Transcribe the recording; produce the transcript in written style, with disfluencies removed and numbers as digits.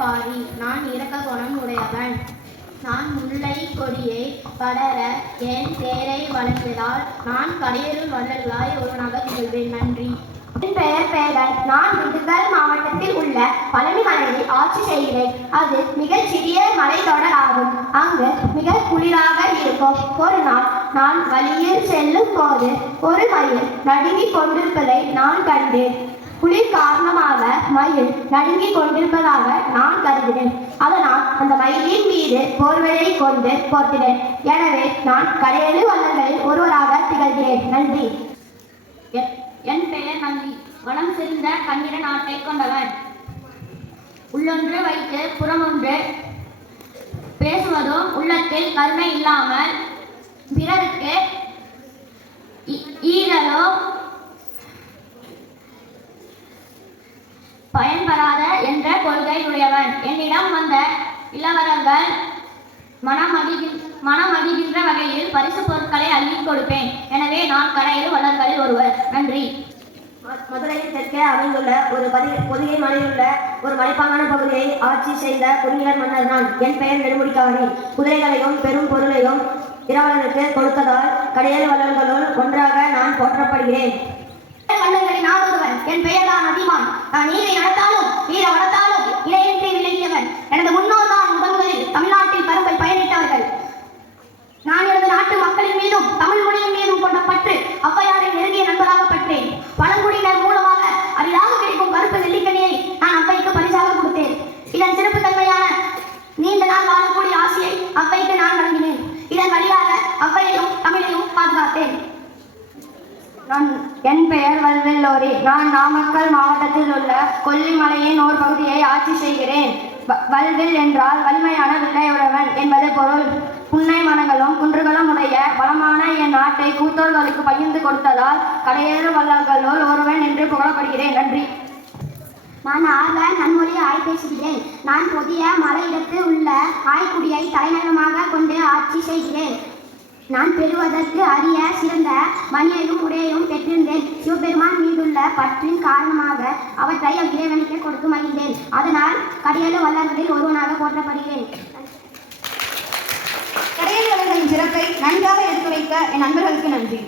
பாரி. நான் இரக்க குணம் உடையவன். நான் முல்லை கொடியை படர என் பெயரை வளர்ந்ததால் நான் கடையருள் வள்ளல்களாய் ஒருவனாக திகழ்வேன். நன்றி. என் பெயர் பேரன். நான் திண்டுக்கல் மாவட்டத்தில் உள்ள பழனி மலையில் ஆட்சி செய்கிறேன். அது மிகச் சிறிய மலைத்தொடர் ஆகும். அங்கு மிக குளிராக இருக்கும். ஒரு நாள் நான் வழியில் செல்லும் போது ஒரு மயில் நடுங்கிக் கொண்டிருப்பதை நான் கண்டேன். குளிர் காரணமாக மயில் நடுங்கிக் கொண்டிருப்பதாக நான் கருதினேன். அதனால் அந்த மயிலின் மீது போர்வையை கொண்டு போர்த்தினேன். எனவே நான் கடையெழு வள்ளல்களில் ஒருவராக திகழ்கிறேன். நன்றி. என் பெயர் நந்தி. வனம் செறிந்த கண்ணிர நாட்டை கொண்டவன். உள்ளொன்று வைத்து புறமொன்று பேசுவதும் உள்ளத்தில் கருணை இல்லாமல் பிறருக்கு ஈரலோ பயன்படாத என்ற கொள்கை உடையவன். என்னிடம் வந்த இளவரர்கள் மனமடிகின்ற வகையில் பரிசு பொருட்களை அள்ளிக் கொடுப்பேன். எனவே நான் கடையெழு வள்ளல்களில் ஒருவர். நன்றி. மதுரையில் தெற்கே அமைந்துள்ள ஒரு பொதிகை மலையில் உள்ள ஒரு மலைப்பாங்கான பகுதியை ஆட்சி செய்த குறுநிலர் மன்னர் நான். என் பெயர் நெடுமுடிக்காவணி. குதிரைகளையும் பெரும் பொருளையும் இரவலனுக்கு கொடுத்ததால் கடையெழு வள்ளல்களுள் ஒன்றாக நான் போற்றப்படுகிறேன். நான் ஒருவன். என் பெயர் தான் அதிமான். நான் நீரை நடத்தாலும் நீர வளர்த்தாலும் இணையின்றி விளங்கியவன். எனது முன்னோர் தான் முதலில் தமிழ்நாட்டில் கரும்பை பயணித்தவர்கள். நான் எனது நாட்டு மக்களின் மீதும் தமிழ் மொழியின் மீதும் கொண்ட பற்று ஔவையாரை நெருங்கிய நண்பராக பற்றேன். பழங்குடியினர் மூலமாக அரிதாக கிடைக்கும் கருப்பு நெல்லிக்கனியை நான் அவ்வைக்கு பரிசாக கொடுத்தேன். இதன் சிறப்பு தன்மையான நீண்ட நாள் வாழக்கூடிய ஆசையை அவ்வைக்கு நான் வழங்கினேன். இதன் வழியாக அவ்வையையும் தமிழையும் பாதுகாத்தேன். என் பெயர் வல்வெல்லோரி. நான் நாமக்கல் மாவட்டத்தில் உள்ள கொல்லிமலையின் ஓர் பகுதியை ஆட்சி செய்கிறேன். வல்வில் என்றால் வலிமையான வில்லையுடையவன் என்பது பொருள். புன்னை மரங்களும் குன்றுகளும் உடைய வளமான என் நாட்டை கூத்தோர்களுக்கு பகிர்ந்து கொடுத்ததால் கடையேழு வள்ளல்களுள் ஒருவன் என்று புகழப்படுகிறேன். நன்றி. நான் ஆர்வன் நன்மொழி ஆய் பேசுகிறேன். நான் புதிய மலையிடத்து உள்ள ஆய்க்குடியை தலைநகரமாக கொண்டு ஆட்சி செய்கிறேன். நான் பெறுவதற்கு அரிய சிறந்த மணியையும் உடையையும் பெற்றிருந்தேன். சிவபெருமான் மீதுள்ள பற்றின் காரணமாக அவற்றை இறைவனுக்கு கொடுத்து மகிழ்ந்தேன். அதனால் கடையெழு வள்ளல்களில் ஒருவனாக போற்றப்படுகிறேன். கடையெழு வள்ளல்களின் சிறப்பை நன்றாக எடுத்துரைக்க என் நண்பர்களுக்கு நன்றி.